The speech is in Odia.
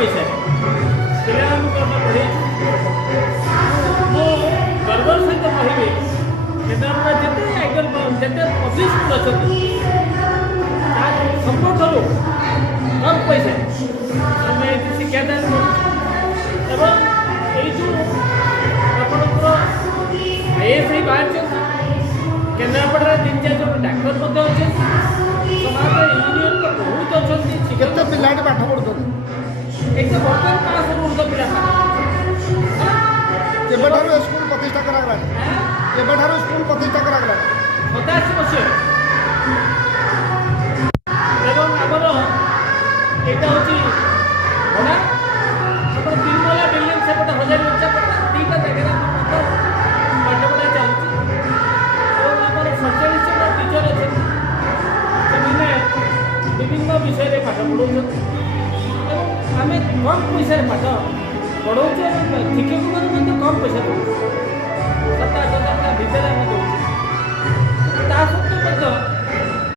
पैसा पिलाମାନଙ୍କୁ ଆମେ ପଢ଼େଇଛୁ। ମୁଁ ଗର୍ବର ସହିତ କହିବି କେନ୍ଦ୍ରାପଡ଼ା ଯେତେ ଆଇଡଲ୍ ଯେତେ ପବ୍ଲିକ୍ ସ୍କୁଲ୍ ଅଛନ୍ତି ସବୁଠାରୁ କମ୍ ପଇସା ଆମେ ଏଠି ଶିକ୍ଷାଦାନ କରୁଛୁ। ଏବଂ ଏଇ ଯେଉଁ ଆପଣଙ୍କର IAS ବାହାରିଛନ୍ତି କେନ୍ଦ୍ରାପଡ଼ାରେ 3-4 ଜଣ ଡାକ୍ତର ମଧ୍ୟ ଅଛନ୍ତି। ସମାଜରେ ଇଞ୍ଜିନିୟର ତ ବହୁତ ଅଛନ୍ତି। କେତେ ପିଲାଟି ପାଠ ପଢ଼ୁଛନ୍ତି? ଏକ ବର୍ତ୍ତମାନ 500ରୁ ଉର୍ଦ୍ଧ୍ୱ ପିଲା କେବେଠାରୁ ଏ ସ୍କୁଲ ପ୍ରତିଷ୍ଠା କରାଗଲାଣି? କେବେଠାରୁ ସ୍କୁଲ ପ୍ରତିଷ୍ଠା କରାଗଲାଣି? 87 ମସିହାରେ। ଏବଂ ଆମର ଏଇଟା ହେଉଛି ଭଡ଼ା ଆପଣ 3 ମହଲା ବିଲ୍ଡିଂ ସେପଟେ 1000 ଉଚ୍ଚା ଦୁଇଟା ଜାଗାରେ ମଧ୍ୟ ପାଠପଢ଼ା ଚାଲୁଛି। ଏବଂ ଆମର 47 ଜଣ ଟିଚର ଅଛନ୍ତି ସେମାନେ ବିଭିନ୍ନ ବିଷୟରେ ପାଠ ପଢ଼ାଉଛନ୍ତି। ଏବଂ ଆମେ କମ୍ ପଇସାରେ ପାଠ ପଢ଼ାଉଛୁ ଏବଂ